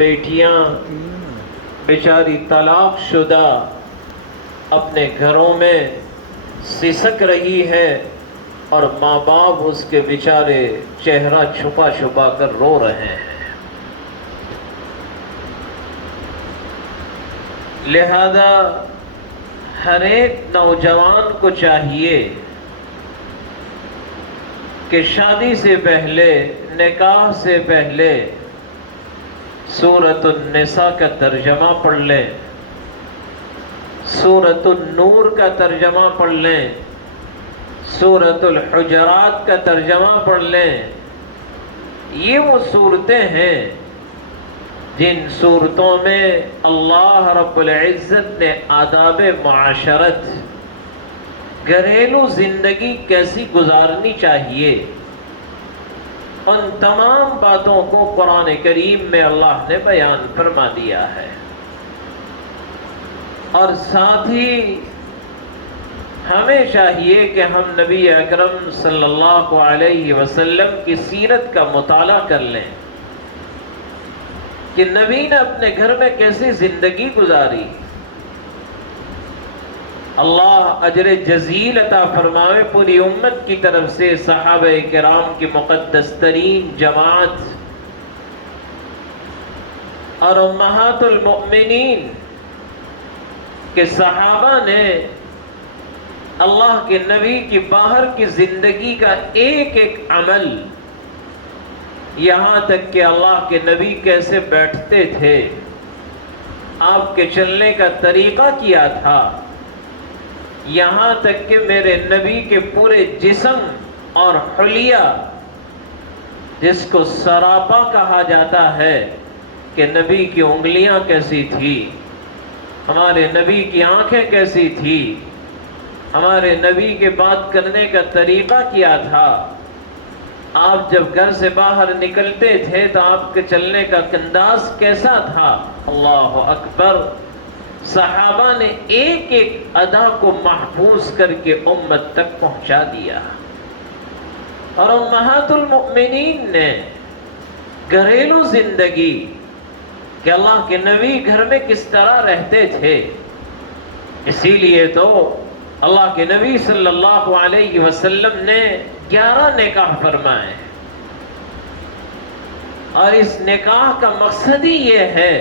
بیٹیاں بیچاری طلاق شدہ اپنے گھروں میں سسک رہی ہے اور ماں باپ اس کے بیچارے چہرہ چھپا چھپا کر رو رہے ہیں۔ لہذا ہر ایک نوجوان کو چاہیے کہ شادی سے پہلے، نکاح سے پہلے سورۃ النساء کا ترجمہ پڑھ لیں، سورۃ النور کا ترجمہ پڑھ لیں، سورۃ الحجرات کا ترجمہ پڑھ لیں۔ یہ وہ صورتیں ہیں جن صورتوں میں اللہ رب العزت نے آداب معاشرت، گھریلو زندگی کیسی گزارنی چاہیے، ان تمام باتوں کو قرآن کریم میں اللہ نے بیان فرما دیا ہے۔ اور ساتھ ہی ہمیں چاہیے کہ ہم نبی اکرم صلی اللہ علیہ وسلم کی سیرت کا مطالعہ کر لیں کہ نبی نے اپنے گھر میں کیسی زندگی گزاری۔ اللہ اجر جزیل عطا فرمائے پوری امت کی طرف سے، صحابہ کرام کی مقدس ترین جماعت اور امہات المؤمنین کہ صحابہ نے اللہ کے نبی کی باہر کی زندگی کا ایک ایک عمل، یہاں تک کہ اللہ کے نبی کیسے بیٹھتے تھے، آپ کے چلنے کا طریقہ کیا تھا، یہاں تک کہ میرے نبی کے پورے جسم اور حلیہ، جس کو سراپا کہا جاتا ہے، کہ نبی کی انگلیاں کیسی تھی، ہمارے نبی کی آنکھیں کیسی تھی، ہمارے نبی کے بات کرنے کا طریقہ کیا تھا، آپ جب گھر سے باہر نکلتے تھے تو آپ کے چلنے کا انداز کیسا تھا۔ اللہ اکبر! صحابہ نے ایک ایک ادا کو محفوظ کر کے امت تک پہنچا دیا، اور امہات المؤمنین نے گھریلو زندگی کہ اللہ کے نبی گھر میں کس طرح رہتے تھے، اسی لیے تو اللہ کے نبی صلی اللہ علیہ وسلم نے 11 نکاح فرمائے، اور اس نکاح کا مقصد ہی یہ ہے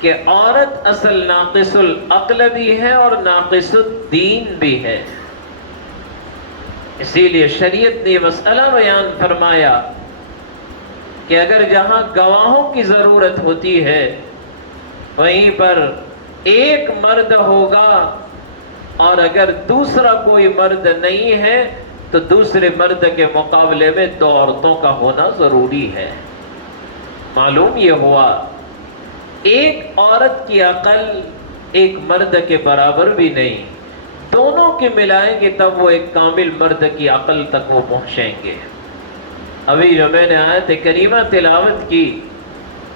کہ عورت اصل ناقص العقل بھی ہے اور ناقص الدین بھی ہے۔ اسی لیے شریعت نے یہ مسئلہ بیان فرمایا کہ اگر جہاں گواہوں کی ضرورت ہوتی ہے وہیں پر ایک مرد ہوگا، اور اگر دوسرا کوئی مرد نہیں ہے تو دوسرے مرد کے مقابلے میں 2 عورتوں کا ہونا ضروری ہے۔ معلوم یہ ہوا ایک عورت کی عقل ایک مرد کے برابر بھی نہیں، دونوں کے ملائیں گے تب وہ ایک کامل مرد کی عقل تک وہ پہنچیں گے۔ ابھی جو میں نے آیت کریمہ تلاوت کی،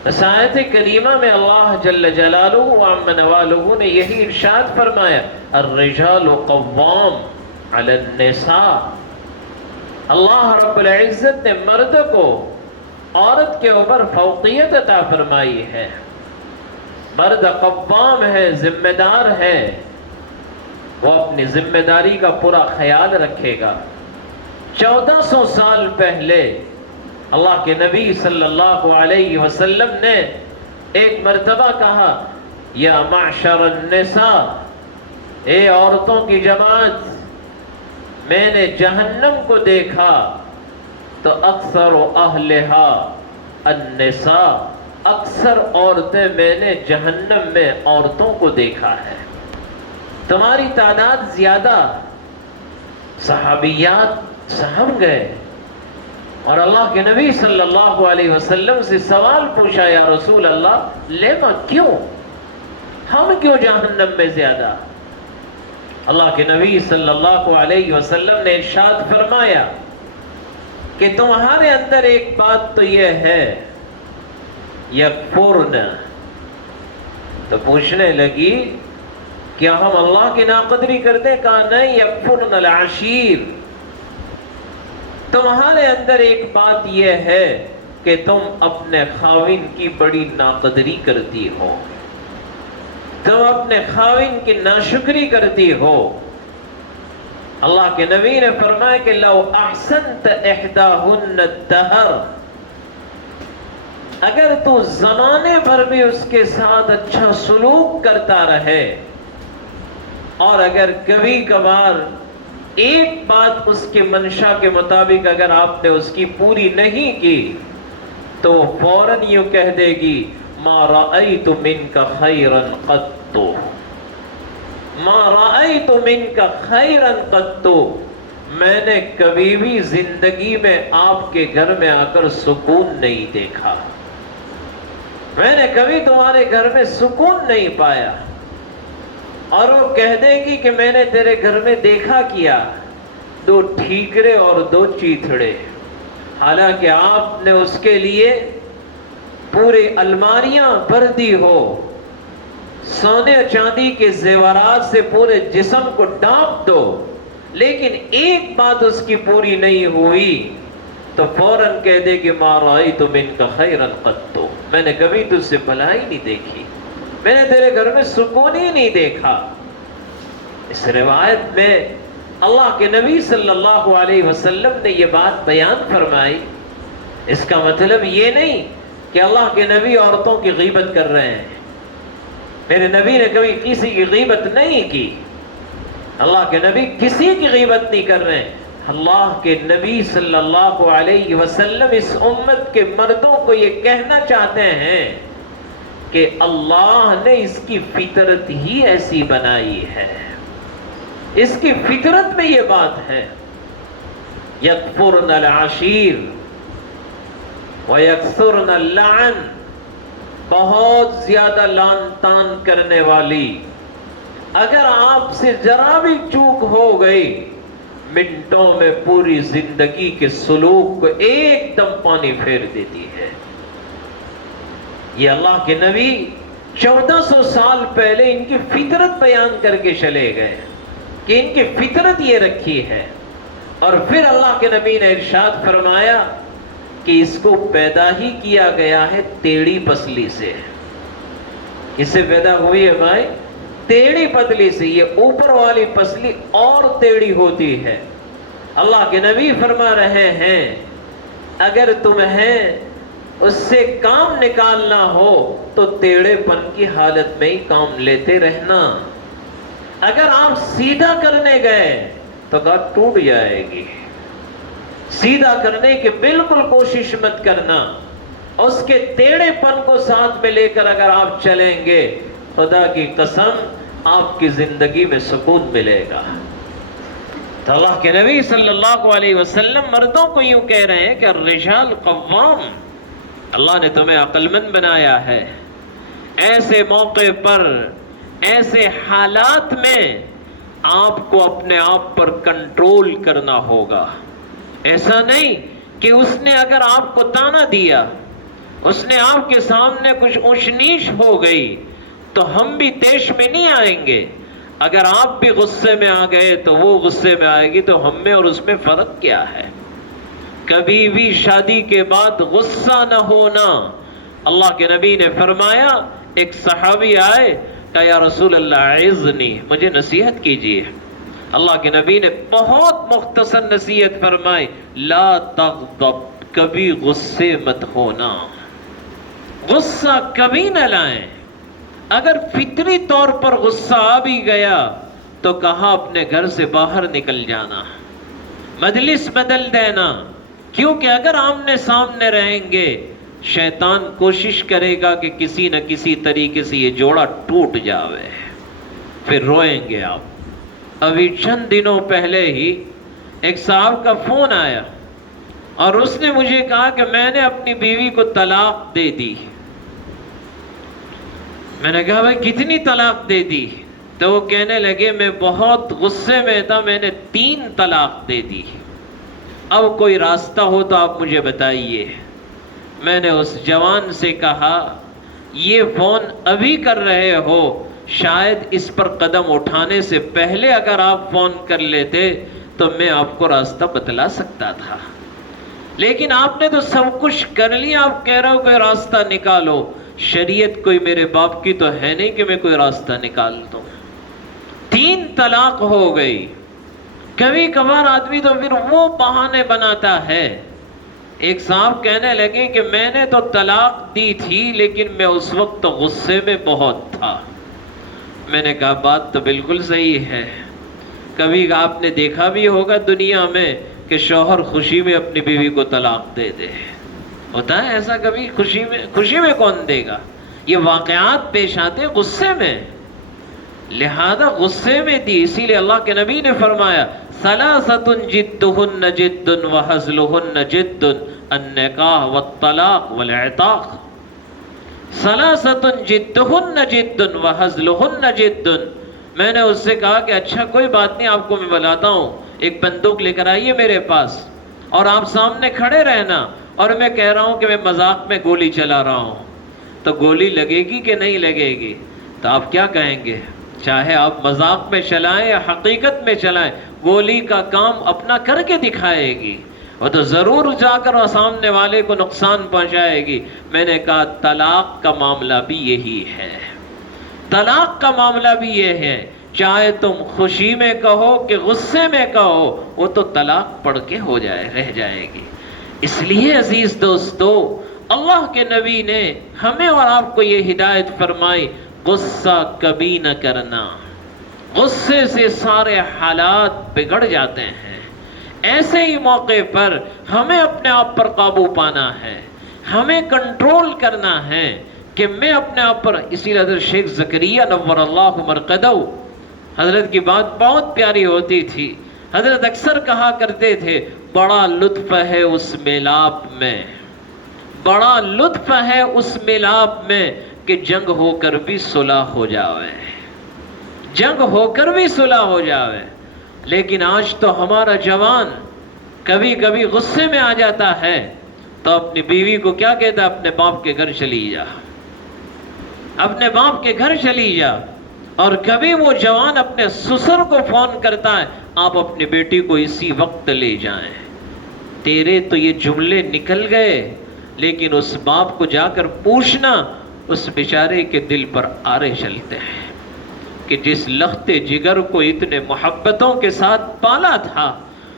اس آیت کریمہ میں اللہ جل جلالہ وعم نوالہ نے یہی ارشاد فرمایا، الرجال قوام علی النساء۔ اللہ رب العزت نے مرد کو عورت کے اوپر فوقیت عطا فرمائی ہے۔ مرد قوام ہے، ذمہ دار ہے، وہ اپنی ذمہ داری کا پورا خیال رکھے گا۔ 1400 سال پہلے اللہ کے نبی صلی اللہ علیہ وسلم نے ایک مرتبہ کہا، یا معشر النساء، اے عورتوں کی جماعت، میں نے جہنم کو دیکھا تو اکثر اہلہا النساء، اکثر عورتیں میں نے جہنم میں عورتوں کو دیکھا ہے۔ تمہاری تعداد زیادہ۔ صحابیات سہم گئے اور اللہ کے نبی صلی اللہ علیہ وسلم سے سوال پوچھا، یا رسول اللہ لیما، کیوں ہم کیوں جہنم میں زیادہ؟ اللہ کے نبی صلی اللہ علیہ وسلم نے ارشاد فرمایا کہ تمہارے اندر ایک بات تو یہ ہے، یکفرن۔ تو پوچھنے لگی کیا ہم اللہ کی ناقدری کرتے؟ کہا نہیں، یکفرن العشیر، تمہارے اندر ایک بات یہ ہے کہ کہ تم اپنے خاوند کی بڑی ناقدری کرتی ہو، تم اپنے خاوند کی ناشکری کرتی ہو۔ اللہ کے نبی نے فرمایا کہ لو احسنت احداہن الدہر، اگر تو زمانے بھر بھی اس کے ساتھ اچھا سلوک کرتا رہے، اور اگر کبھی کبھار ایک بات اس کے منشا کے مطابق اگر آپ نے اس کی پوری نہیں کی، تو فوراً یوں کہہ دے گی ما رأیت منک خیرا قط، ما رأیت منک خیرا قط، میں نے کبھی بھی زندگی میں آپ کے گھر میں آ کر سکون نہیں دیکھا، میں نے کبھی تمہارے گھر میں سکون نہیں پایا۔ اور وہ کہہ دے گی کہ میں نے تیرے گھر میں دیکھا کیا، 2 ٹھیکرے اور 2 چیتھڑے، حالانکہ آپ نے اس کے لیے پورے الماریاں بھر دی ہو، سونے چاندی کے زیورات سے پورے جسم کو ڈانپ دو، لیکن ایک بات اس کی پوری نہیں ہوئی، تو فوراً کہہ دے کہ ما رأیت منک خیرا قط، میں نے کبھی تجھ سے بھلائی نہیں دیکھی، میں نے تیرے گھر میں سکون ہی نہیں دیکھا۔ اس روایت میں اللہ کے نبی صلی اللہ علیہ وسلم نے یہ بات بیان فرمائی۔ اس کا مطلب یہ نہیں کہ اللہ کے نبی عورتوں کی غیبت کر رہے ہیں، میرے نبی نے کبھی کسی کی غیبت نہیں کی، اللہ کے نبی کسی کی غیبت نہیں کر رہے ہیں۔ اللہ کے نبی صلی اللہ علیہ وسلم اس امت کے مردوں کو یہ کہنا چاہتے ہیں کہ اللہ نے اس کی فطرت ہی ایسی بنائی ہے، اس کی فطرت میں یہ بات ہے، یکفرن العشیر ویکثرن اللعن، بہت زیادہ لعن طعن کرنے والی، اگر آپ سے ذرا بھی چوک ہو گئی منٹوں میں پوری زندگی کے سلوک کو ایک دم پانی پھیر دیتی ہے۔ یہ اللہ کے نبی 1400 سال پہلے ان کی فطرت بیان کر کے چلے گئے کہ ان کی فطرت یہ رکھی ہے، اور پھر اللہ کے نبی نے ارشاد فرمایا کہ اس کو پیدا ہی کیا گیا ہے ٹیڑھی پسلی سے۔ اس سے پیدا ہوئی ہے بھائی ٹیڑھی پتلی سے، یہ اوپر والی پسلی اور ٹیڑھی ہوتی ہے۔ اللہ کے نبی فرما رہے ہیں اگر تمہیں اس سے کام نکالنا ہو تو ٹیڑھے پن کی حالت میں ہی کام لیتے رہنا، اگر آپ سیدھا کرنے گئے تو بات ٹوٹ جائے گی، سیدھا کرنے کی بالکل کوشش مت کرنا، اس کے ٹیڑھے پن کو ساتھ میں لے کر اگر آپ چلیں گے خدا کی قسم آپ کی زندگی میں سکون ملے گا۔ تو اللہ کے نبی صلی اللہ علیہ وسلم مردوں کو یوں کہہ رہے ہیں کہ الرجال قوام، اللہ نے تمہیں عقل مند بنایا ہے، ایسے موقع پر ایسے حالات میں آپ کو اپنے آپ پر کنٹرول کرنا ہوگا۔ ایسا نہیں کہ اس نے اگر آپ کو تانا دیا، اس نے آپ کے سامنے کچھ اونچ نیچ ہو گئی تو ہم بھی تیش میں نہیں آئیں گے، اگر آپ بھی غصے میں آ گئے تو وہ غصے میں آئے گی، تو ہم میں اور اس میں فرق کیا ہے؟ کبھی بھی شادی کے بعد غصہ نہ ہونا۔ اللہ کے نبی نے فرمایا، ایک صحابی آئے کہ یا رسول اللہ عظنی، مجھے نصیحت کیجیے۔ اللہ کے نبی نے بہت مختصر نصیحت فرمائی، لا تغضب، کبھی غصے مت ہونا، غصہ کبھی نہ لائیں۔ اگر فطری طور پر غصہ آ بھی گیا تو کہا اپنے گھر سے باہر نکل جانا، مجلس بدل دینا، کیونکہ اگر آمنے سامنے رہیں گے شیطان کوشش کرے گا کہ کسی نہ کسی طریقے سے یہ جوڑا ٹوٹ جاوے، پھر روئیں گے آپ۔ ابھی چند دنوں پہلے ہی ایک صاحب کا فون آیا اور اس نے مجھے کہا کہ میں نے اپنی بیوی کو طلاق دے دی۔ میں نے کہا بھائی کتنی طلاق دے دی؟ تو وہ کہنے لگے میں بہت غصے میں تھا، میں نے 3 طلاق دے دی، اب کوئی راستہ ہو تو آپ مجھے بتائیے۔ میں نے اس جوان سے کہا یہ فون ابھی کر رہے ہو، شاید اس پر قدم اٹھانے سے پہلے اگر آپ فون کر لیتے تو میں آپ کو راستہ بتلا سکتا تھا، لیکن آپ نے تو سب کچھ کر لیا، آپ کہہ رہے ہو کوئی راستہ نکالو۔ شریعت کوئی میرے باپ کی تو ہے نہیں کہ میں کوئی راستہ نکال دوں۔ 3 طلاق ہو گئی۔ کبھی کبھار آدمی تو پھر وہ بہانے بناتا ہے۔ ایک صاحب کہنے لگے کہ میں نے تو طلاق دی تھی لیکن میں اس وقت تو غصے میں بہت تھا۔ میں نے کہا بات تو بالکل صحیح ہے۔ کبھی آپ نے دیکھا بھی ہوگا دنیا میں کہ شوہر خوشی میں اپنی بیوی کو طلاق دے دے، ہوتا ہے ایسا کبھی؟ خوشی میں کون دے گا؟ یہ واقعات پیش آتے غصے میں، لہذا غصے میں دی۔ اسی لیے اللہ کے نبی نے فرمایا ثلاثۃ جدہن جد وہزلہن جد، النکاح والطلاق والعتاق۔ ثلاثۃ جدہن جد وہزلہن جد۔ میں نے اس سے کہا کہ اچھا کوئی بات نہیں، آپ کو میں بلاتا ہوں، ایک بندوق لے کر آئیے میرے پاس اور آپ سامنے کھڑے رہنا، اور میں کہہ رہا ہوں کہ میں مذاق میں گولی چلا رہا ہوں، تو گولی لگے گی کہ نہیں لگے گی؟ تو آپ کیا کہیں گے؟ چاہے آپ مذاق میں چلائیں یا حقیقت میں چلائیں، گولی کا کام اپنا کر کے دکھائے گی، وہ تو ضرور جا کر وہ سامنے والے کو نقصان پہنچائے گی۔ میں نے کہا طلاق کا معاملہ بھی یہی ہے، طلاق کا معاملہ بھی یہ ہے، چاہے تم خوشی میں کہو کہ غصے میں کہو، وہ تو طلاق پڑھ کے رہ جائے گی۔ اس لیے عزیز دوستو، اللہ کے نبی نے ہمیں اور آپ کو یہ ہدایت فرمائی، غصہ کبھی نہ کرنا۔ غصے سے سارے حالات بگڑ جاتے ہیں۔ ایسے ہی موقع پر ہمیں اپنے آپ پر قابو پانا ہے، ہمیں کنٹرول کرنا ہے کہ میں اپنے آپ پر۔ اسی لیے حضرت شیخ زکریا نور اللہ مرقدہ، حضرت کی بات بہت پیاری ہوتی تھی۔ حضرت اکثر کہا کرتے تھے بڑا لطف ہے اس میلاب میں، بڑا لطف ہے اس میلاب میں کہ جنگ ہو کر بھی صلح ہو جاوے، جنگ ہو کر بھی صلح ہو جاوے۔ لیکن آج تو ہمارا جوان کبھی کبھی غصے میں آ جاتا ہے تو اپنی بیوی کو کیا کہتا ہے؟ اپنے باپ کے گھر چلی جا، اپنے باپ کے گھر چلی جا۔ اور کبھی وہ جوان اپنے سسر کو فون کرتا ہے، آپ اپنی بیٹی کو اسی وقت لے جائیں۔ تیرے تو یہ جملے نکل گئے، لیکن اس باپ کو جا کر پوچھنا، اس بیچارے کے دل پر آرے چلتے ہیں کہ جس لخت جگر کو اتنے محبتوں کے ساتھ پالا تھا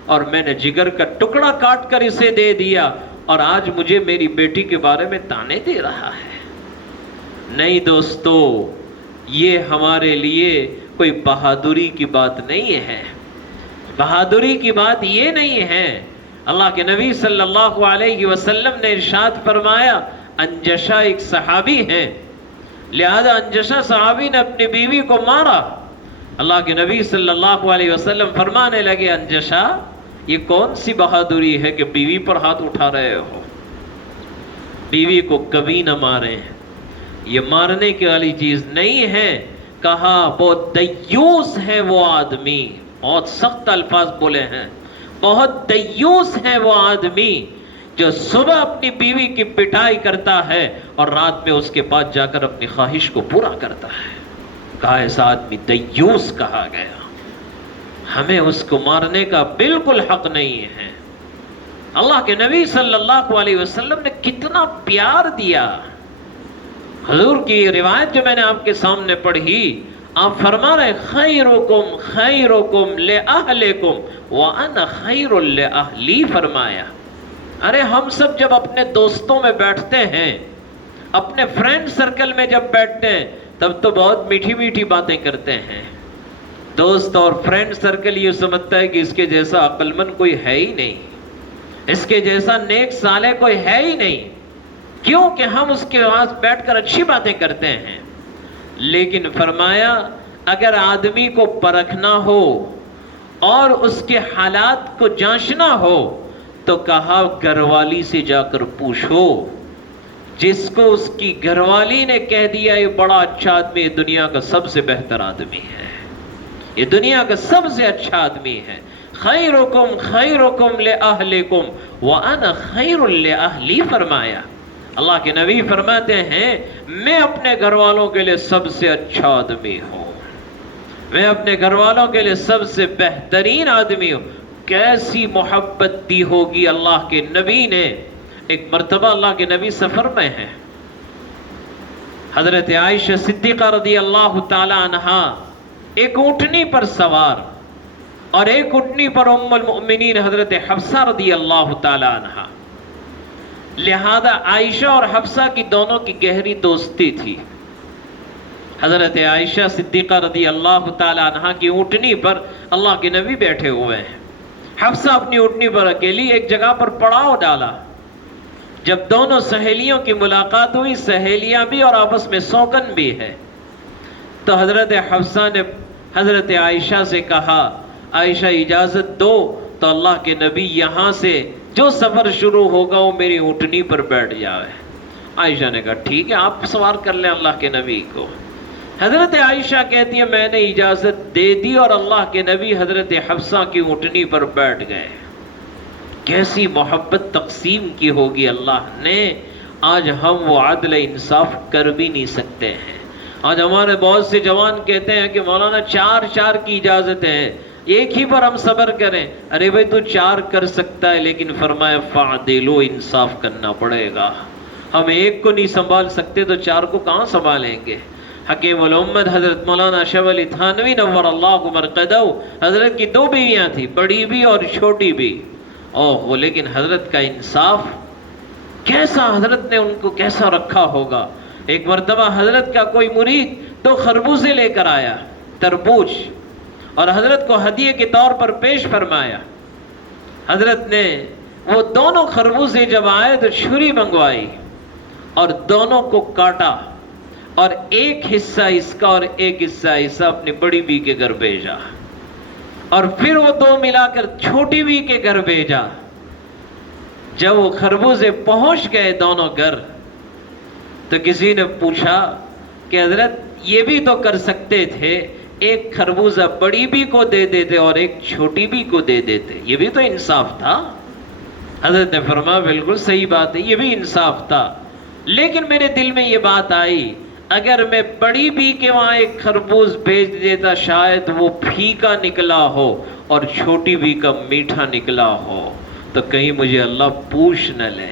اور میں نے جگر کا ٹکڑا کاٹ کر اسے دے دیا، اور آج مجھے میری بیٹی کے بارے میں تانے دے رہا ہے۔ نہیں دوستو، یہ ہمارے لیے کوئی بہادری کی بات نہیں ہے، بہادری کی بات یہ نہیں ہے۔ اللہ کے نبی صلی اللہ علیہ وسلم نے ارشاد فرمایا، انجشہ ایک صحابی ہیں، لہذا انجشہ صحابی نے اپنی بیوی کو مارا۔ اللہ کے نبی صلی اللہ علیہ وسلم فرمانے لگے، انجشہ یہ کون سی بہادری ہے کہ بیوی پر ہاتھ اٹھا رہے ہو؟ بیوی کو کبھی نہ ماریں، یہ مارنے کی والی چیز نہیں ہے۔ کہا بہت دیوس ہے وہ آدمی، بہت سخت الفاظ بولے ہیں، بہت دیوس ہے وہ آدمی جو صبح اپنی بیوی کی پٹائی کرتا ہے اور رات میں اس کے پاس جا کر اپنی خواہش کو پورا کرتا ہے۔ کہا ایسا آدمی دیوس کہا گیا، ہمیں اس کو مارنے کا بالکل حق نہیں ہے۔ اللہ کے نبی صلی اللہ علیہ وسلم نے کتنا پیار دیا۔ حضور کی روایت جو میں نے آپ کے سامنے پڑھی، آپ فرما رہے خیرکم خیرکم لأہلکم وَأَنَا خَيْرٌ لِأَہْلِی، فرمایا ارے ہم سب جب اپنے دوستوں میں بیٹھتے ہیں، اپنے فرینڈ سرکل میں جب بیٹھتے ہیں، تب تو بہت میٹھی میٹھی باتیں کرتے ہیں۔ دوست اور فرینڈ سرکل یہ سمجھتا ہے کہ اس کے جیسا عقل مند کوئی ہے ہی نہیں، اس کے جیسا نیک صالح کوئی ہے ہی نہیں، کیونکہ ہم اس کے پاس بیٹھ کر اچھی باتیں کرتے ہیں۔ لیکن فرمایا اگر آدمی کو پرکھنا ہو اور اس کے حالات کو جانچنا ہو تو کہا گھر والی سے جا کر پوچھو، جس کو اس کی گھر والی نے کہہ دیا یہ بڑا اچھا آدمی، یہ دنیا کا سب سے بہتر آدمی ہے، یہ دنیا کا سب سے اچھا آدمی ہے۔ خیرکم خیرکم لأہلکم وَأَنَا خَيْرٌ لِأَہْلِی، فرمایا۔ اللہ کے نبی فرماتے ہیں میں اپنے گھر والوں کے لیے سب سے اچھا آدمی ہوں، میں اپنے گھر والوں کے لیے سب سے بہترین آدمی ہوں۔ کیسی محبت دی ہوگی اللہ کے نبی نے. ایک مرتبہ اللہ کے نبی سفر میں ہیں، حضرت عائشہ صدیقہ رضی اللہ تعالی عنہا ایک اونٹنی پر سوار، اور ایک اونٹنی پر ام المؤمنین حضرت حفصہ رضی اللہ تعالی عنہا. لہذا عائشہ اور حفصہ کی دونوں کی گہری دوستی تھی. حضرت عائشہ صدیقہ رضی اللہ تعالی عنہا کی اونٹنی پر اللہ کے نبی بیٹھے ہوئے ہیں. حفصہ اپنی اونٹنی پر اکیلی ایک جگہ پر پڑاؤ ڈالا. جب دونوں سہیلیوں کی ملاقات ہوئی، سہیلیاں بھی اور آپس میں سوگن بھی ہے، تو حضرت حفصہ نے حضرت عائشہ سے کہا، عائشہ اجازت دو تو اللہ کے نبی یہاں سے جو سفر شروع ہوگا وہ میری اونٹنی پر بیٹھ جائے. عائشہ نے کہا ٹھیک ہے، آپ سوار کر لیں اللہ کے نبی کو. حضرت عائشہ کہتی ہے میں نے اجازت دے دی اور اللہ کے نبی حضرت حفصہ کی اونٹنی پر بیٹھ گئے. کیسی محبت تقسیم کی ہوگی اللہ نے. آج ہم وہ عدل انصاف کر بھی نہیں سکتے ہیں. آج ہمارے بہت سے جوان کہتے ہیں کہ مولانا چار کی اجازت ہے، ایک ہی پر ہم صبر کریں. ارے بھائی تو 4 کر سکتا ہے، لیکن فرمایا فعدلو، انصاف کرنا پڑے گا. ہم ایک کو نہیں سنبھال سکتے تو 4 کو کہاں سنبھالیں گے. حکیم الامت حضرت مولانا اشرف علی تھانوی نور اللہ مرقدہ، حضرت کی 2 بیویاں تھیں، بڑی بھی اور چھوٹی بھی. اوہ لیکن حضرت کا انصاف کیسا، حضرت نے ان کو کیسا رکھا ہوگا. ایک مرتبہ حضرت کا کوئی مرید 2 خربوزے لے کر آیا، تربوز، اور حضرت کو ہدیے کے طور پر پیش فرمایا. حضرت نے وہ دونوں خربوزے جب آئے تو چھری منگوائی اور دونوں کو کاٹا، اور ایک حصہ اس کا اور ایک حصہ ایسا اپنی بڑی بی کے گھر بھیجا، اور پھر وہ 2 ملا کر چھوٹی بی کے گھر بھیجا. جب وہ خربوزے پہنچ گئے دونوں گھر تو کسی نے پوچھا کہ حضرت یہ بھی تو کر سکتے تھے، ایک خربوزہ بڑی بی کو دے دیتے اور ایک چھوٹی بی کو دے دیتے، یہ بھی تو انصاف تھا. حضرت نے فرمایا بالکل صحیح بات ہے، یہ بھی انصاف تھا، لیکن میرے دل میں یہ بات آئی اگر میں بڑی بی کے وہاں ایک خربوز بھیج دیتا شاید وہ پھیکا نکلا ہو اور چھوٹی بی کا میٹھا نکلا ہو تو کہیں مجھے اللہ پوچھ نہ لے.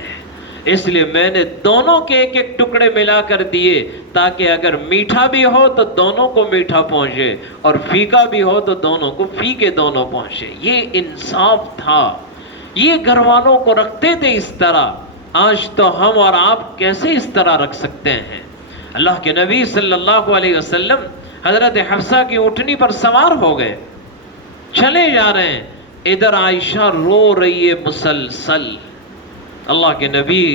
اس لیے میں نے دونوں کے ایک ایک ٹکڑے ملا کر دیے تاکہ اگر میٹھا بھی ہو تو دونوں کو میٹھا پہنچے اور پھیکا بھی ہو تو دونوں کو پھیکے دونوں پہنچے. یہ انصاف تھا، یہ گھر والوں کو رکھتے تھے اس طرح. آج تو ہم اور آپ کیسے اس طرح رکھ سکتے ہیں. اللہ کے نبی صلی اللہ علیہ وسلم حضرت حفصہ کی اونٹنی پر سوار ہو گئے، چلے جا رہے ہیں. ادھر عائشہ رو رہی ہے مسلسل. اللہ کے نبی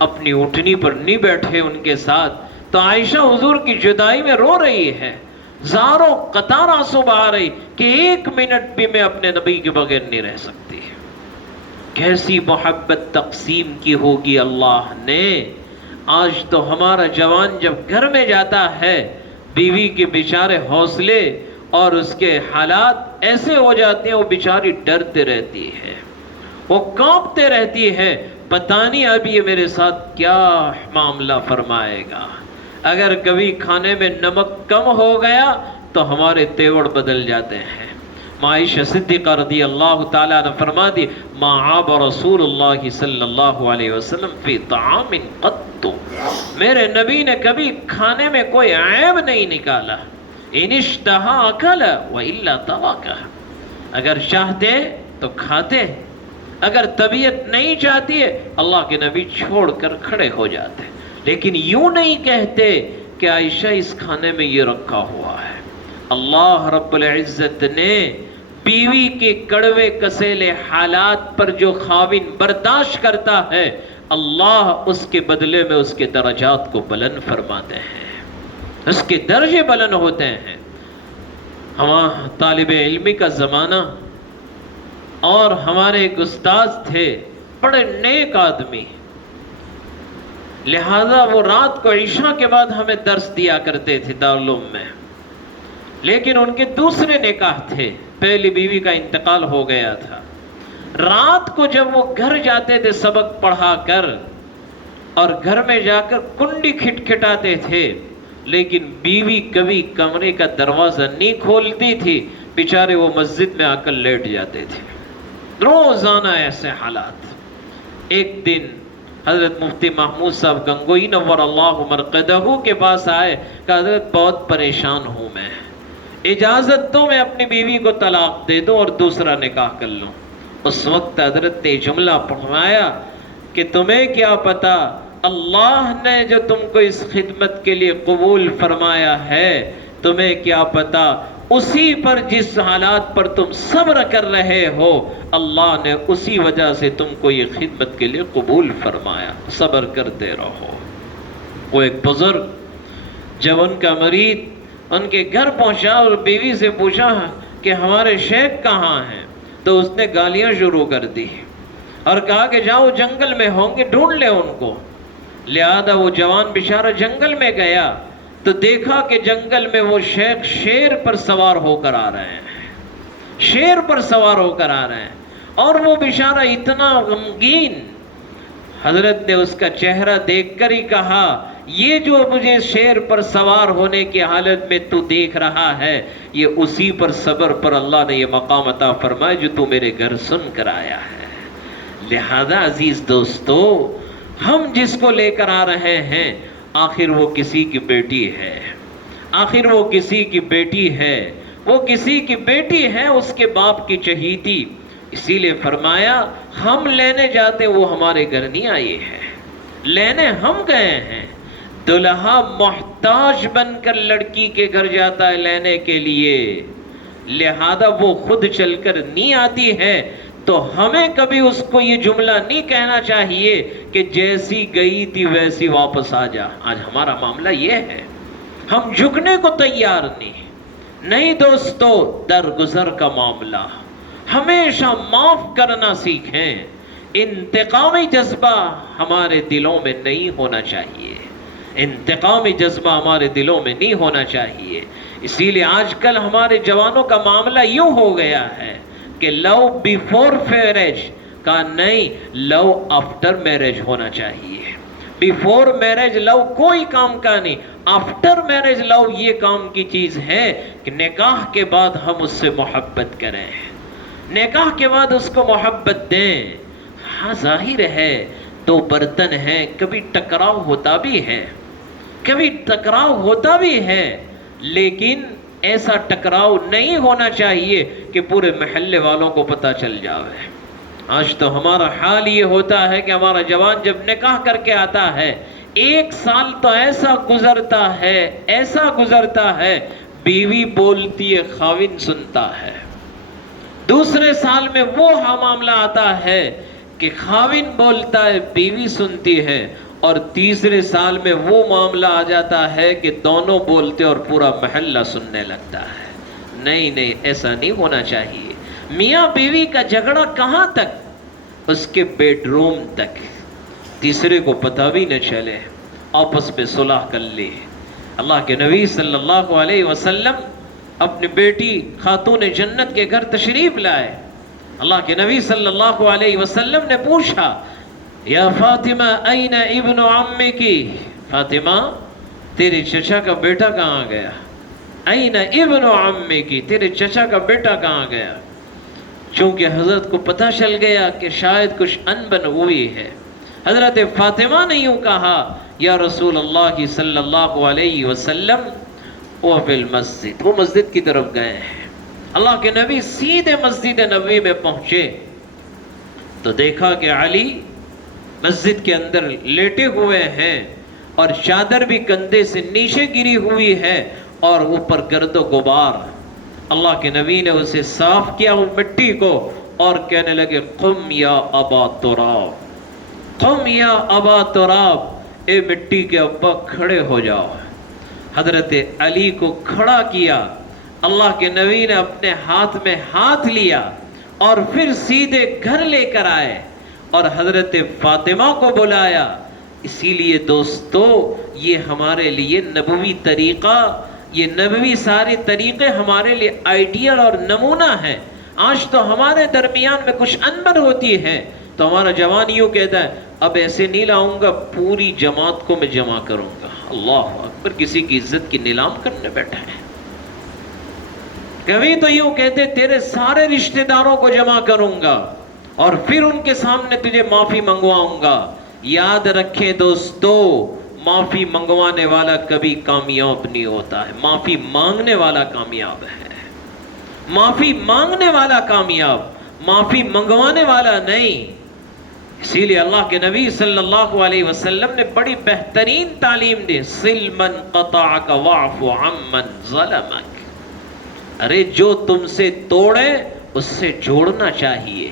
اپنی اونٹنی پر نہیں بیٹھے ان کے ساتھ تو عائشہ حضور کی جدائی میں رو رہی ہے، زاروں قطار آنسو بہا رہی کہ 1 منٹ بھی میں اپنے نبی کے بغیر نہیں رہ سکتی. کیسی محبت تقسیم کی ہوگی اللہ نے. آج تو ہمارا جوان جب گھر میں جاتا ہے بیوی کے بیچارے حوصلے اور اس کے حالات ایسے ہو جاتے ہیں، وہ بیچاری ڈرتے رہتی ہے، وہ کانپتے رہتی ہے، پتہ نہیں اب یہ میرے ساتھ کیا معاملہ فرمائے گا. اگر کبھی کھانے میں نمک کم ہو گیا تو ہمارے تیور بدل جاتے ہیں. عائشہ صدیقہ رضی اللہ تعالیٰ نے فرما دی ما عاب رسول اللہ صلی اللہ علیہ وسلم فی طعام قط، میرے نبی نے کبھی کھانے میں کوئی عیب نہیں نکالا. ان اشتہا اکل والا ترک، اگر چاہتے تو کھاتے، اگر طبیعت نہیں چاہتی ہے اللہ کے نبی چھوڑ کر کھڑے ہو جاتے. لیکن یوں نہیں کہتے کہ عائشہ اس کھانے میں یہ رکھا ہوا ہے. اللہ رب العزت نے بیوی کے کڑوے کسیلے حالات پر جو خاوند برداشت کرتا ہے اللہ اس کے بدلے میں اس کے درجات کو بلند فرماتے ہیں، اس کے درجے بلند ہوتے ہیں. ہمارا طالب علمی کا زمانہ اور ہمارے ایک استاذ تھے بڑے نیک آدمی، لہذا وہ رات کو عشاء کے بعد ہمیں درس دیا کرتے تھے دارالعلوم میں. لیکن ان کے دوسرے نکاح تھے، پہلی بیوی کا انتقال ہو گیا تھا. رات کو جب وہ گھر جاتے تھے سبق پڑھا کر اور گھر میں جا کر کنڈی کھٹکھٹاتے تھے، لیکن بیوی کبھی کمرے کا دروازہ نہیں کھولتی تھی، بیچارے وہ مسجد میں آ کر لیٹ جاتے تھے. روزانہ ایسے حالات. ایک دن حضرت مفتی محمود صاحب گنگوئی نور اللہ مرقدہ کے پاس آئے کہ حضرت بہت پریشان ہوں میں، اجازت دو میں اپنی بیوی کو طلاق دے دوں اور دوسرا نکاح کر لوں. اس وقت حضرت نے جملہ پڑھوایا کہ تمہیں کیا پتا اللہ نے جو تم کو اس خدمت کے لیے قبول فرمایا ہے، تمہیں کیا پتا اسی پر جس حالات پر تم صبر کر رہے ہو اللہ نے اسی وجہ سے تم کو یہ خدمت کے لیے قبول فرمایا، صبر کرتے رہو. وہ ایک بزرگ جب ان کا مرید ان کے گھر پہنچا اور بیوی سے پوچھا کہ ہمارے شیخ کہاں ہیں، تو اس نے گالیاں شروع کر دی اور کہا کہ جاؤ جنگل میں ہوں گے ڈھونڈ لے ان کو. لہذا وہ جوان بیچارہ جنگل میں گیا تو دیکھا کہ جنگل میں وہ شیخ شیر پر سوار ہو کر آ رہے ہیں، شیر پر سوار ہو کر آ رہے ہیں، اور وہ بیچارہ اتنا غمگین. حضرت نے اس کا چہرہ دیکھ کر ہی کہا یہ جو مجھے شیر پر سوار ہونے کی حالت میں تو دیکھ رہا ہے یہ اسی پر صبر پر اللہ نے یہ مقام عطا فرمایا جو تو میرے گھر سن کر آیا ہے. لہذا عزیز دوستو، ہم جس کو لے کر آ رہے ہیں آخر وہ کسی کی بیٹی ہے، آخر وہ کسی کی بیٹی ہے، وہ کسی کی بیٹی ہے، اس کے باپ کی چہیتی. اسی لیے فرمایا ہم لینے جاتے وہ ہمارے گھر نہیں آئی ہے، لینے ہم گئے ہیں. دلہا محتاج بن کر لڑکی کے گھر جاتا ہے لینے کے لیے، لہذا وہ خود چل کر نہیں آتی ہے. تو ہمیں کبھی اس کو یہ جملہ نہیں کہنا چاہیے کہ جیسی گئی تھی ویسی واپس آ جا. آج ہمارا معاملہ یہ ہے، ہم جھکنے کو تیار نہیں دوستو. درگزر کا معاملہ، ہمیشہ معاف کرنا سیکھیں. انتقامی جذبہ ہمارے دلوں میں نہیں ہونا چاہیے، انتقامی جذبہ ہمارے دلوں میں نہیں ہونا چاہیے. اسی لیے آج کل ہمارے جوانوں کا معاملہ یوں ہو گیا ہے کہ لو بیفور میرج کا نہیں، لو آفٹر میرج ہونا چاہیے. بیفور میرج لو کوئی کام کا نہیں، آفٹر میرج لو یہ کام کی چیز ہے کہ نکاح کے بعد ہم اس سے محبت کریں، نکاح کے بعد اس کو محبت دیں. ہاں ظاہر ہے دو برتن ہیں، کبھی ٹکراؤ ہوتا بھی ہے، کبھی ٹکراؤ ہوتا بھی ہے، لیکن ایسا ٹکراؤ نہیں ہونا چاہیے کہ پورے محلے والوں کو پتہ چل جاوے. آج تو ہمارا حال یہ ہوتا ہے کہ ہمارا جوان جب نکاح کر کے آتا ہے 1 سال تو ایسا گزرتا ہے، ایسا گزرتا ہے، بیوی بولتی ہے خاوند سنتا ہے. دوسرے سال میں وہ معاملہ آتا ہے کہ خاوند بولتا ہے بیوی سنتی ہے، اور تیسرے سال میں وہ معاملہ آ جاتا ہے کہ دونوں بولتے اور پورا محلہ سننے لگتا ہے. نہیں ایسا نہیں ہونا چاہیے. میاں بیوی کا جھگڑا کہاں تک؟ اس کے بیڈ روم تک، تیسرے کو پتہ بھی نہ چلے، آپس میں صلح کر لے. اللہ کے نبی صلی اللہ علیہ وسلم اپنی بیٹی خاتون جنت کے گھر تشریف لائے. اللہ کے نبی صلی اللہ علیہ وسلم نے پوچھا یا فاطمہ این ابن عمی کی، فاطمہ تیرے چچا کا بیٹا کہاں گیا؟ این ابن عمی کی، تیرے چچا کا بیٹا کہاں گیا؟ چونکہ حضرت کو پتہ چل گیا کہ شاید کچھ انبن ہوئی ہے، حضرت فاطمہ نے یوں کہا یا رسول اللہ صلی اللہ علیہ وسلم وہ فی المسجد، وہ مسجد کی طرف گئے ہیں. اللہ کے نبی سیدھے مسجد نبوی میں پہنچے تو دیکھا کہ علی مسجد کے اندر لیٹے ہوئے ہیں اور چادر بھی کندھے سے نیچے گری ہوئی ہے اور اوپر گرد و غبار. اللہ کے نبی نے اسے صاف کیا وہ مٹی کو اور کہنے لگے قم یا ابا تراب، قم یا ابا تراب، اے مٹی کے ابا کھڑے ہو جاؤ. حضرت علی کو کھڑا کیا. اللہ کے نبی نے اپنے ہاتھ میں ہاتھ لیا اور پھر سیدھے گھر لے کر آئے اور حضرت فاطمہ کو بلایا. اسی لیے دوستو یہ ہمارے لیے نبوی طریقہ، یہ نبوی سارے طریقے ہمارے لیے آئیڈیل اور نمونہ ہیں. آج تو ہمارے درمیان میں کچھ انبن ہوتی ہے تو ہمارا جوان یوں کہتا ہے اب ایسے نہیں لاؤں گا، پوری جماعت کو میں جمع کروں گا. اللہ اکبر، کسی کی عزت کی نیلام کرنے بیٹھا ہے. کبھی تو یوں کہتے تیرے سارے رشتہ داروں کو جمع کروں گا. اور پھر ان کے سامنے تجھے معافی منگواؤں گا۔ یاد رکھیں دوستو، معافی منگوانے والا کبھی کامیاب نہیں ہوتا ہے، معافی مانگنے والا کامیاب ہے۔ معافی مانگنے والا کامیاب، معافی منگوانے والا نہیں۔ اسی لیے اللہ کے نبی صلی اللہ علیہ وسلم نے بڑی بہترین تعلیم دی، صل من قطعک واعف عمن ظلمک۔ ارے جو تم سے توڑے اس سے جوڑنا چاہیے،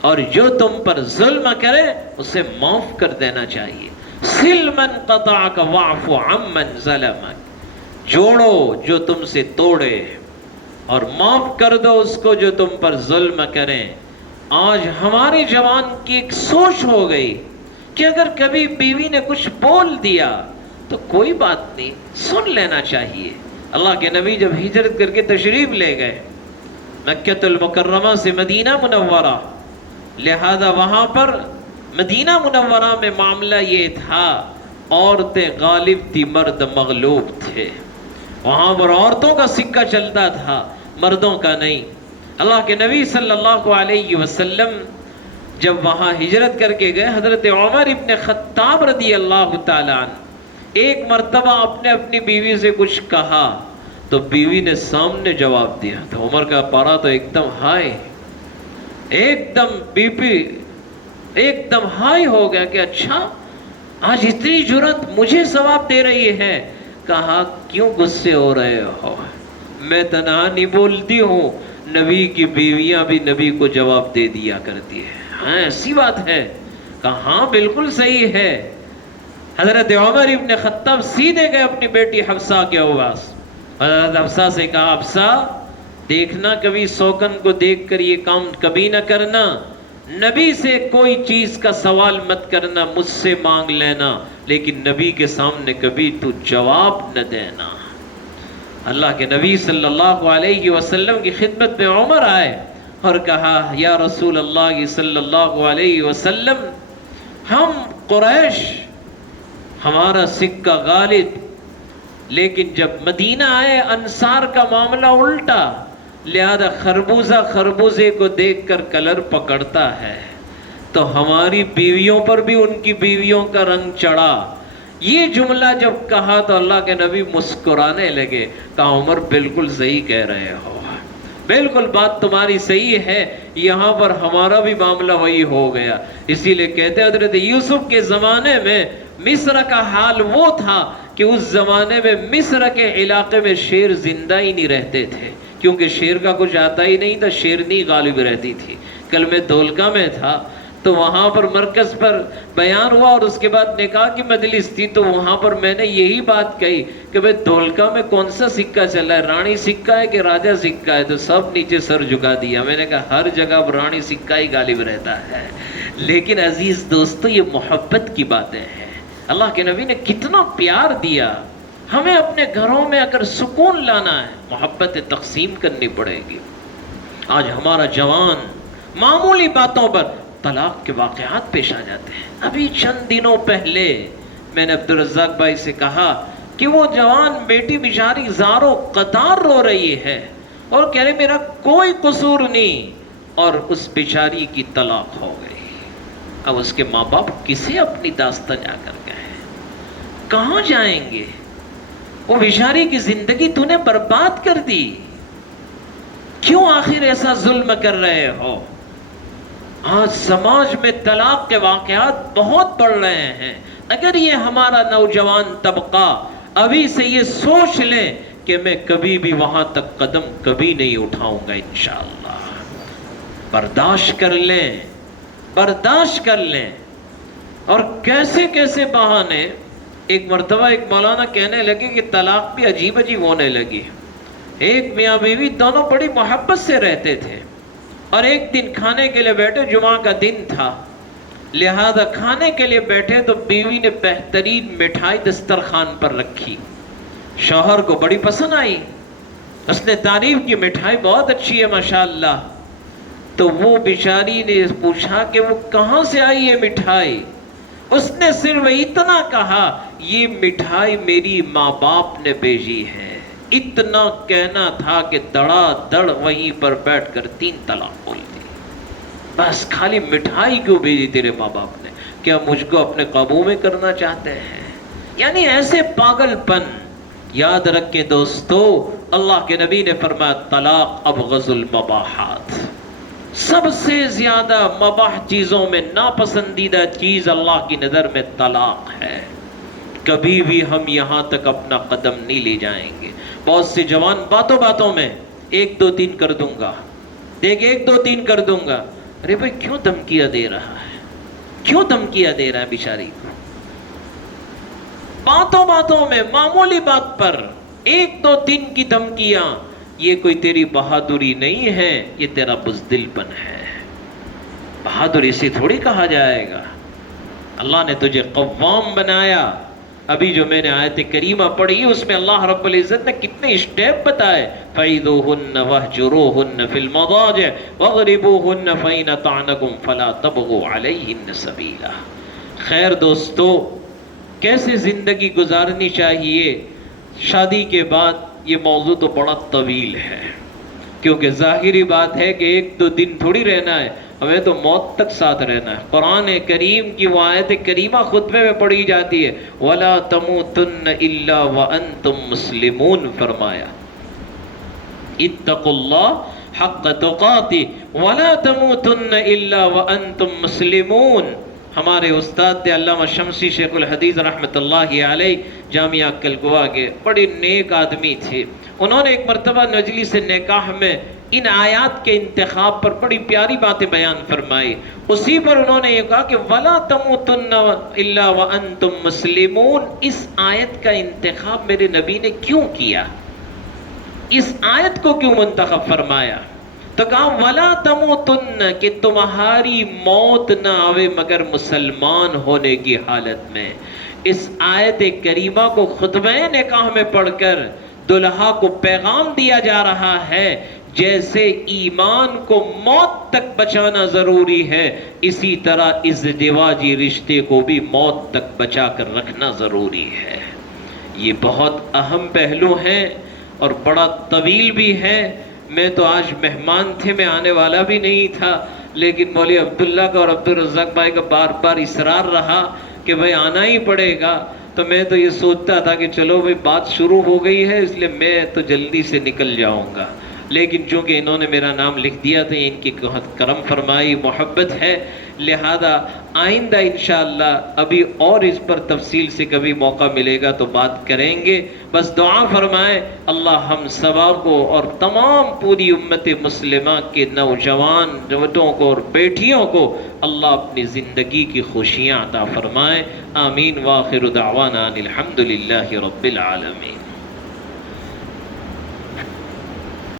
اور جو تم پر ظلم کرے اسے معاف کر دینا چاہیے۔ صل من قطعک واعف عمن ظلمک، جوڑو جو تم سے توڑے اور معاف کر دو اس کو جو تم پر ظلم کریں۔ آج ہمارے جوان کی ایک سوچ ہو گئی کہ اگر کبھی بیوی نے کچھ بول دیا تو کوئی بات نہیں، سن لینا چاہیے۔ اللہ کے نبی جب ہجرت کر کے تشریف لے گئے مکہ المکرمہ سے مدینہ منورہ، لہذا وہاں پر مدینہ منورہ میں معاملہ یہ تھا، عورتیں غالب تھی، مرد مغلوب تھے۔ وہاں پر عورتوں کا سکہ چلتا تھا، مردوں کا نہیں۔ اللہ کے نبی صلی اللہ علیہ وسلم جب وہاں ہجرت کر کے گئے، حضرت عمر ابن خطاب رضی اللہ تعالیٰ عنہ ایک مرتبہ اپنی بیوی سے کچھ کہا تو بیوی نے سامنے جواب دیا، تو عمر کا پارا تو ایک دم ہائی، ایک دم بی پی ایک دم ہائی ہو گیا کہ اچھا آج اتنی جرأت مجھے ثواب دے رہی ہے۔ کہا کیوں غصے ہو رہے ہو، میں تنہا نہیں بولتی ہوں، نبی کی بیویاں بھی نبی کو جواب دے دیا کرتی ہے۔ ہاں ایسی بات ہے؟ کہا ہاں بالکل صحیح ہے۔ حضرت عمر ابن خطاب سیدھے گئے اپنی بیٹی حفصہ کے پاس، حضرت حفصہ سے کہا حفصہ دیکھنا کبھی سوکن کو دیکھ کر یہ کام کبھی نہ کرنا، نبی سے کوئی چیز کا سوال مت کرنا، مجھ سے مانگ لینا، لیکن نبی کے سامنے کبھی تو جواب نہ دینا۔ اللہ کے نبی صلی اللہ علیہ وسلم کی خدمت میں عمر آئے اور کہا یا رسول اللہ صلی اللہ علیہ وسلم، ہم قریش ہمارا سکہ غالب، لیکن جب مدینہ آئے انصار کا معاملہ الٹا، لہذا خربوزہ خربوزے کو دیکھ کر کلر پکڑتا ہے، تو ہماری بیویوں پر بھی ان کی بیویوں کا رنگ چڑھا۔ یہ جملہ جب کہا تو اللہ کے نبی مسکرانے لگے، کہا عمر بالکل صحیح کہہ رہے ہو، بالکل بات تمہاری صحیح ہے، یہاں پر ہمارا بھی معاملہ وہی ہو گیا۔ اسی لیے کہتے ہیں حضرت یوسف کے زمانے میں مصر کا حال وہ تھا کہ اس زمانے میں مصر کے علاقے میں شیر زندہ ہی نہیں رہتے تھے، کیونکہ شیر کا کچھ آتا ہی نہیں تھا، شیرنی غالب رہتی تھی۔ کل میں دولکا میں تھا تو وہاں پر مرکز پر بیان ہوا اور اس کے بعد نکاح کی مجلس تھی، تو وہاں پر میں نے یہی بات کہی کہ بھئی دولکا میں کون سا سکہ چل رہا ہے، رانی سکہ ہے کہ راجہ سکہ ہے؟ تو سب نیچے سر جھکا دیا۔ میں نے کہا ہر جگہ رانی سکہ ہی غالب رہتا ہے۔ لیکن عزیز دوستو یہ محبت کی باتیں ہیں، اللہ کے نبی نے کتنا پیار دیا۔ ہمیں اپنے گھروں میں اگر سکون لانا ہے محبت تقسیم کرنی پڑے گی۔ آج ہمارا جوان معمولی باتوں پر طلاق کے واقعات پیش آ جاتے ہیں۔ ابھی چند دنوں پہلے میں نے عبدالرزاق بھائی سے کہا کہ وہ جوان بیٹی بیچاری زاروں قطار رو رہی ہے اور کہہ رہے میرا کوئی قصور نہیں، اور اس بیچاری کی طلاق ہو گئی۔ اب اس کے ماں باپ کسے اپنی داستان جا کر گئے، کہاں جائیں گے؟ وہ بیچاری کی زندگی تو نے برباد کر دی، کیوں آخر ایسا ظلم کر رہے ہو؟ آج سماج میں طلاق کے واقعات بہت بڑھ رہے ہیں۔ اگر یہ ہمارا نوجوان طبقہ ابھی سے یہ سوچ لیں کہ میں کبھی بھی وہاں تک قدم کبھی نہیں اٹھاؤں گا انشاءاللہ، برداشت کر لیں، برداشت کر لیں۔ اور کیسے کیسے بہانے، ایک مرتبہ ایک مولانا کہنے لگے کہ طلاق بھی عجیب عجیب ہونے لگی۔ ایک میاں بیوی دونوں بڑی محبت سے رہتے تھے، اور ایک دن کھانے کے لیے بیٹھے، جمعہ کا دن تھا، لہذا کھانے کے لیے بیٹھے تو بیوی نے بہترین مٹھائی دسترخوان پر رکھی، شوہر کو بڑی پسند آئی، اس نے تعریف کی مٹھائی بہت اچھی ہے ماشاءاللہ۔ تو وہ بیچاری نے پوچھا کہ وہ کہاں سے آئی یہ مٹھائی؟ اس نے صرف اتنا کہا یہ مٹھائی میری ماں باپ نے بھیجی ہے۔ اتنا کہنا تھا کہ دڑا دڑ وہیں پر بیٹھ کر 3 طلاق بول دی۔ بس خالی مٹھائی کیوں بھیجی تیرے ماں باپ نے؟ کیا مجھ کو اپنے قابو میں کرنا چاہتے ہیں؟ یعنی ایسے پاگل پن۔ یاد رکھیں دوستو، اللہ کے نبی نے فرمایا طلاق ابغض المباحات، سب سے زیادہ مباح چیزوں میں ناپسندیدہ چیز اللہ کی نظر میں طلاق ہے۔ کبھی بھی ہم یہاں تک اپنا قدم نہیں لے جائیں گے۔ بہت سے جوان باتوں باتوں میں 1 2 3 کر دوں گا، دیکھ 1 2 3 کر دوں گا، ارے بھائی کیوں دھمکیاں دے رہا ہے؟ کیوں دھمکیاں دے رہا ہے بیچاری کو؟ باتوں باتوں میں معمولی بات پر 1 2 3 کی دھمکیاں، یہ کوئی تیری بہادری نہیں ہے، یہ تیرا بزدل پن ہے۔ بہادری سے تھوڑی کہا جائے گا۔ اللہ نے تجھے قوام بنایا۔ ابھی جو میں نے آیت کریمہ پڑھی اس میں اللہ رب العزت نے کتنے اسٹیپ بتائے، فَعِذُوهُنَّ وَاهْجُرُوهُنَّ فِي الْمَضَاجِعِ وَاضْرِبُوهُنَّ فَإِنْ أَطَعْنَكُمْ فَلَا تَبْغُوا عَلَيْهِنَّ سَبِيلًا۔ خیر دوستو، کیسے زندگی گزارنی چاہیے شادی کے بعد، یہ موضوع تو بڑا طویل ہے، کیونکہ ظاہری بات ہے کہ 1 2 دن تھوڑی رہنا ہے، ہمیں تو موت تک ساتھ رہنا ہے۔ قرآن کریم کی وہ آیت کریمہ خطبے میں پڑھی جاتی ہے، وَلَا تَمُوتُنَّ إِلَّا وَأَنْتُمْ مُسْلِمُونَ، فرمایا اتقوا اللہ حق تقاتہ وَلَا تَمُوتُنَّ إِلَّا وَأَنْتُمْ مُسْلِمُونَ۔ ہمارے استاد تھے علامہ شمسی شیخ الحدیث رحمۃ اللہ علیہ، جامعہ کلکوا کے بڑے نیک آدمی تھے۔ انہوں نے ایک مرتبہ مجلس نکاح میں ان آیات کے انتخاب پر بڑی پیاری باتیں بیان فرمائی۔ اسی پر انہوں نے یہ کہا کہ وَلَا تَمُوتُنَّ إِلَّا وَأَنْتُمْ مُسْلِمُونَ، اس آیت کا انتخاب میرے نبی نے کیوں کیا؟ اس آیت کو کیوں منتخب فرمایا؟ تو کہا وَلَا تَمُوتُنَّ، کہ تمہاری موت نہ آوے مگر مسلمان ہونے کی حالت میں۔ اس آیت کریمہ کو خطبہ نکاح میں پڑھ کر دلہا کو پیغام دیا جا رہا ہے، جیسے ایمان کو موت تک بچانا ضروری ہے، اسی طرح ازدواجی رشتے کو بھی موت تک بچا کر رکھنا ضروری ہے۔ یہ بہت اہم پہلو ہیں اور بڑا طویل بھی ہے۔ میں تو آج مہمان تھے، میں آنے والا بھی نہیں تھا، لیکن مولوی عبداللہ کا اور عبدالرزاق بھائی کا بار بار اصرار رہا کہ بھائی آنا ہی پڑے گا، تو میں تو یہ سوچتا تھا کہ چلو بھائی بات شروع ہو گئی ہے، اس لیے میں تو جلدی سے نکل جاؤں گا، لیکن چونکہ انہوں نے میرا نام لکھ دیا تو ان کی کرم فرمائی، محبت ہے، لہذا آئندہ انشاءاللہ ابھی اور اس پر تفصیل سے کبھی موقع ملے گا تو بات کریں گے۔ بس دعا فرمائیں اللہ ہم سبا کو اور تمام پوری امت مسلمہ کے نوجوان جوانوں کو اور بیٹیوں کو اللہ اپنی زندگی کی خوشیاں عطا فرمائے۔ آمین۔ وآخر دعوانا الحمدللہ رب العالمین۔